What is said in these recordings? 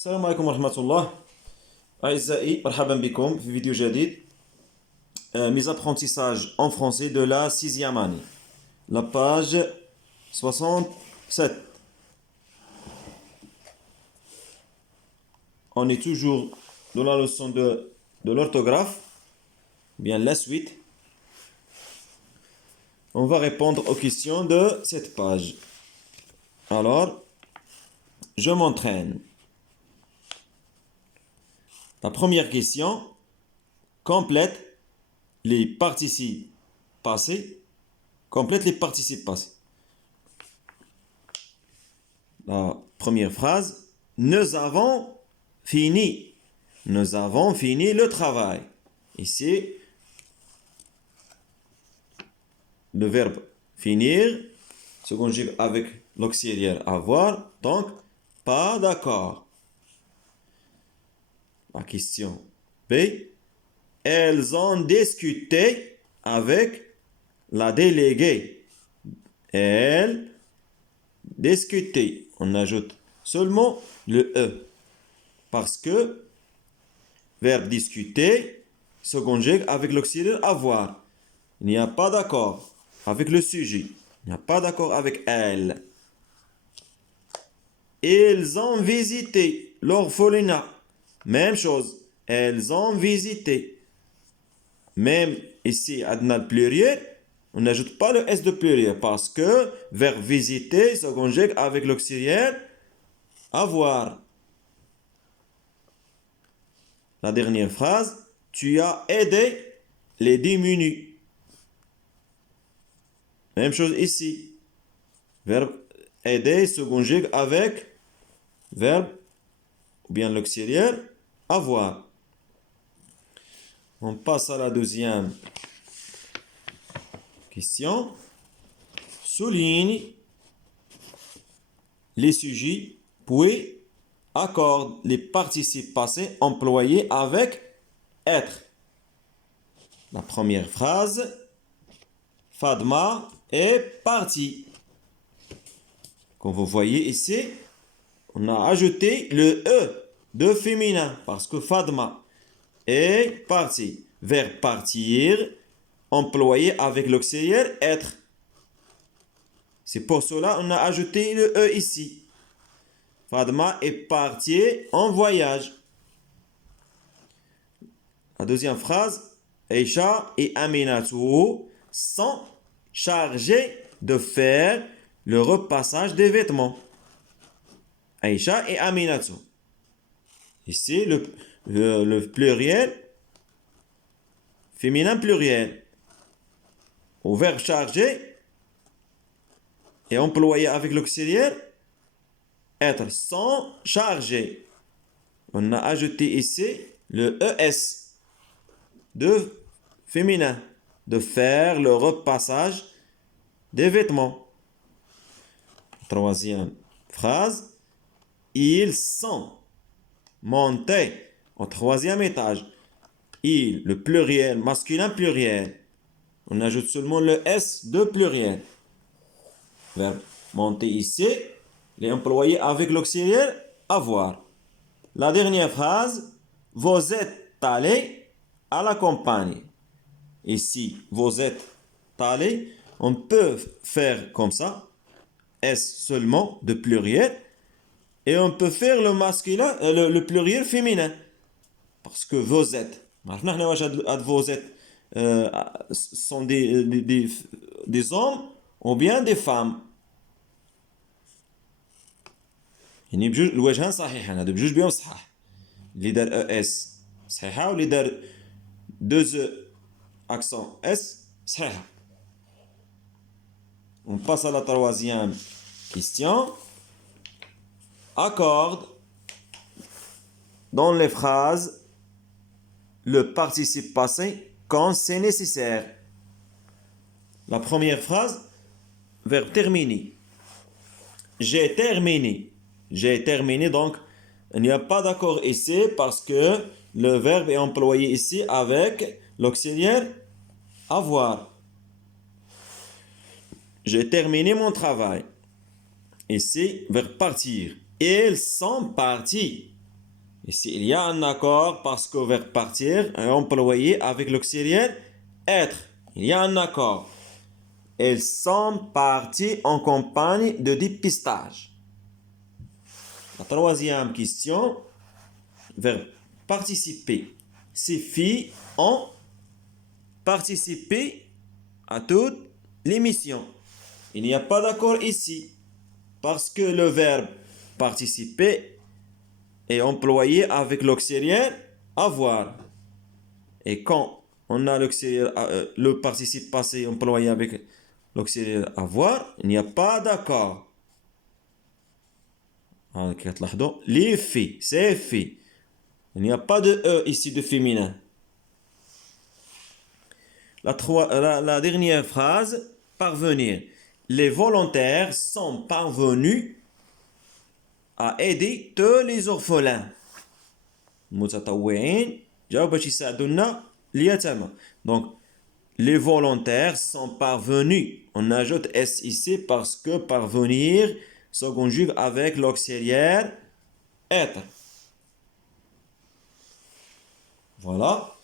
السلام عليكم ورحمة الله. أعزائي مرحبا بكم في فيديو جديد. Mes apprentissages en français de la sixième année. La page 67. On est toujours dans la leçon de l'orthographe. Bien la suite. On va répondre aux questions de cette page. Alors, je m'entraîne. La première question, complète les participes passés. Complète les participes passés. La première phrase, nous avons fini. Nous avons fini le travail. Ici, le verbe finir se conjugue avec l'auxiliaire avoir. Donc, pas d'accord. La question B. Elles ont discuté avec la déléguée. Elles discutaient. On ajoute seulement le E. Parce que verbe discuter se conjugue avec l'auxiliaire avoir. Il n'y a pas d'accord avec le sujet. Il n'y a pas d'accord avec elle. Ils ont visité l'orphelinat. Même chose. Elles ont visité. Même ici, adna le pluriel, on n'ajoute pas le S de pluriel parce que verbe visiter se conjugue avec l'auxiliaire avoir. La dernière phrase, tu as aidé les diminués. Même chose ici. Verbe aider se conjugue avec verbe ou bien l'auxiliaire avoir. On passe à la deuxième question. Souligne les sujets puis accorde les participes passés employés avec être. La première phrase, Fadma est partie. Comme vous voyez ici, on a ajouté le E de féminin parce que Fadma est partie. Verbe partir, employé avec l'auxiliaire être. C'est pour cela qu'on a ajouté le E ici. Fadma est partie en voyage. La deuxième phrase, Aïcha et Aminatou sont chargés de faire le repassage des vêtements. Aïcha et Aminatou. Ici, le pluriel, féminin pluriel. Au verbe chargé et employé avec l'auxiliaire être, sont chargés. On a ajouté ici le ES de féminin, de faire le repassage des vêtements. Troisième phrase, ils sont montés au troisième étage. Ils, le pluriel, masculin pluriel. On ajoute seulement le S de pluriel. Verbe monter ici, les employés avec l'auxiliaire avoir. La dernière phrase, vous êtes allés à la campagne. Ici, vous êtes allés, on peut faire comme ça, S seulement de pluriel, et on peut faire le masculin, le pluriel féminin. Parce que vous êtes, vous êtes sont des hommes ou bien des femmes. يعني بجوج الوجهان صحيحان هذا بجوج بهم صحاح اللي دار اس صحيحه واللي دار deux accent s صحيحه. On passe à la troisième question. Accorde dans les phrases le participe passé quand c'est nécessaire. La première phrase, verbe terminer. J'ai terminé. J'ai terminé, donc il n'y a pas d'accord ici parce que le verbe est employé ici avec l'auxiliaire avoir. J'ai terminé mon travail. Ici, verbe partir. Ils sont partis. Ici, il y a un accord parce que le verbe partir est employé avec l'auxiliaire être. Il y a un accord. Elles sont parties en compagnie de dépistage. La troisième question, verbe participer. Ces filles ont participé à toute l'émission. Il n'y a pas d'accord ici parce que le verbe participer est employé avec l'auxiliaire avoir. Et quand on a l'auxiliaire, le participe passé employé avec l'auxiliaire avoir, il n'y a pas d'accord. Les filles, c'est filles. Il n'y a pas de E ici de féminin. La dernière phrase, parvenir. Les volontaires sont parvenus à aider tous les orphelins. المتطوعين جاوا باش يساعدونا اليتامى. Donc, les volontaires sont parvenus. On ajoute S ici parce que parvenir se conjugue avec l'auxiliaire être. Voilà.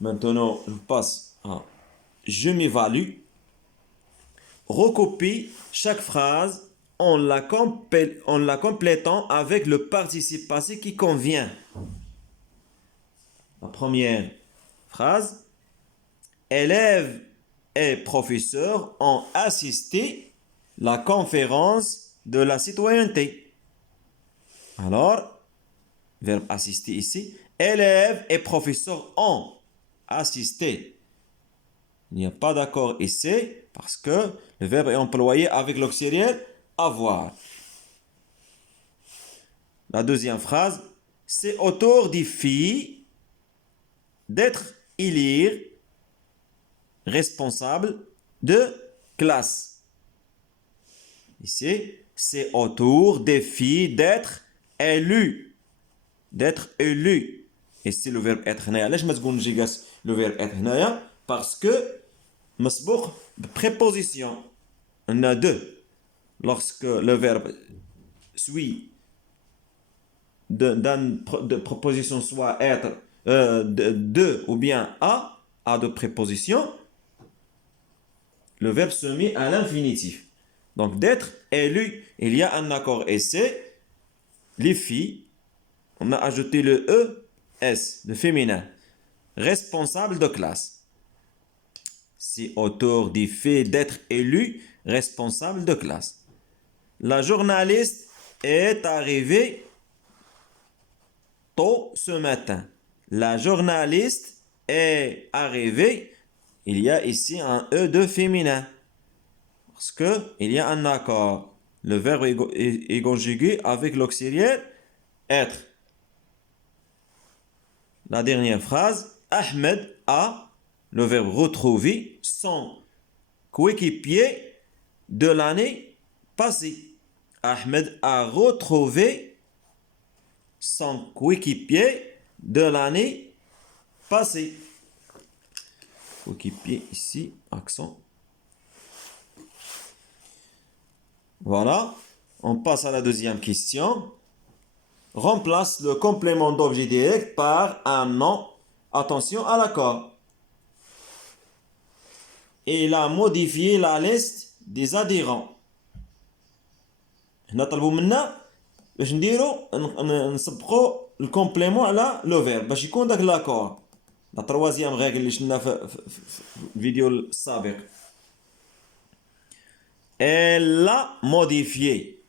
Maintenant, je passe à je m'évalue. Recopie chaque phrase en la complétant avec le participe passé qui convient. La première phrase. Élèves et professeurs ont assisté à la conférence de la citoyenneté. Alors, verbe assister ici. Élèves et professeurs ont assisté. Il n'y a pas d'accord ici parce que le verbe est employé avec l'auxiliaire avoir. La deuxième phrase, c'est au tour des filles d'être élire responsable de classe. Ici, c'est au tour des filles d'être élues. D'être élues. Ici, le verbe être هنايا. علاش ما تقول نجيكاس le verbe être هنايا parce que مسبوق préposition. On a deux. Lorsque le verbe suit de préposition soit être, de ou bien à de prépositions, le verbe se met à l'infinitif. Donc d'être élu, il y a un accord et c'est les filles. On a ajouté le ES, le féminin. Responsable de classe. C'est autour des filles d'être élu responsable de classe. La journaliste est arrivée tôt ce matin. La journaliste est arrivée. Il y a ici un E de féminin. Parce qu'il y a un accord. Le verbe est conjugué avec l'auxiliaire être. La dernière phrase. Ahmed a, le verbe retrouver, son coéquipier de l'année passée. Ahmed a retrouvé son coéquipier de l'année passée. Coéquipier ici, accent. Voilà. On passe à la deuxième question. Remplace le complément d'objet direct par un nom. Attention à l'accord. Il a modifié la liste des adhérents. هنا طلبوا منا باش نسبقوا الكومبليمون على لو فيرب باش يكون داك لاكور. لا تروازيام ريغل اللي شفنا في الفيديو السابق. Elle l'a modifié.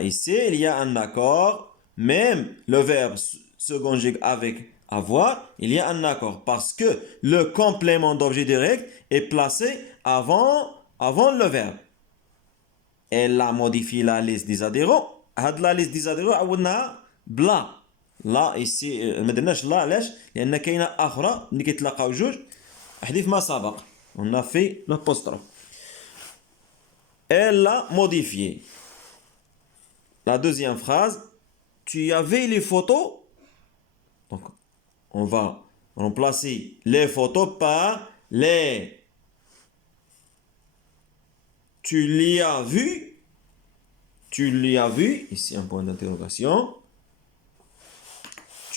Ici, il y a un accord. Même le verbe se conjugue avec avoir. Il y a un accord parce que le complément d'objet direct est placé avant le verbe. Elle a modifié la liste des adhérents. La liste des adhérents عوضناها بلا. لا ici ما درناش لا علاش؟ لأن كاينة أخرى ملي كيتلاقاو جوج حذف ما سبق. On a fait l'apostrophe. Elle l'a modifié. La deuxième phrase, tu avais les photos. Donc, on va remplacer les photos par les. Tu l'y as vu. Tu l'y as vu. Ici, un point d'interrogation.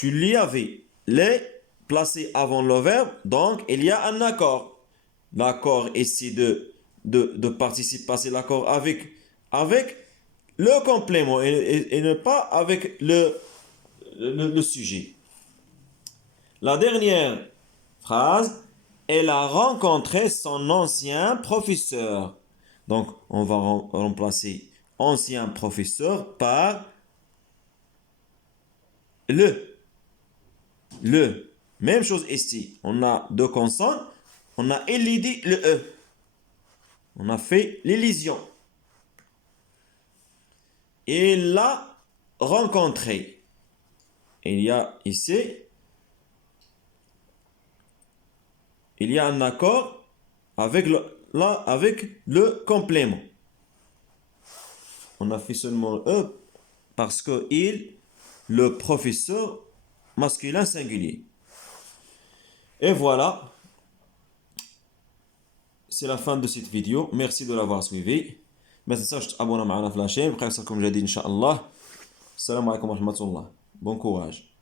tu lis avec les placé avant le verbe, donc il y a un accord. L'accord ici de participe passé, l'accord avec le complément et ne pas avec le sujet. La dernière phrase, elle a rencontré son ancien professeur. Donc, on va remplacer ancien professeur par le. Le. Même chose ici. On a deux consonnes. On a élidé le E. On a fait l'élision. Il l'a rencontré. Il y a ici, il y a un accord avec le complément. On a fait seulement E parce que le professeur masculin singulier. Et voilà, c'est la fin de cette vidéo. Merci de l'avoir suivi. ما تنساش تابونا معنا في لاشين بقى يوصلكم جديد ان شاء الله. السلام عليكم ورحمة الله. Bon courage.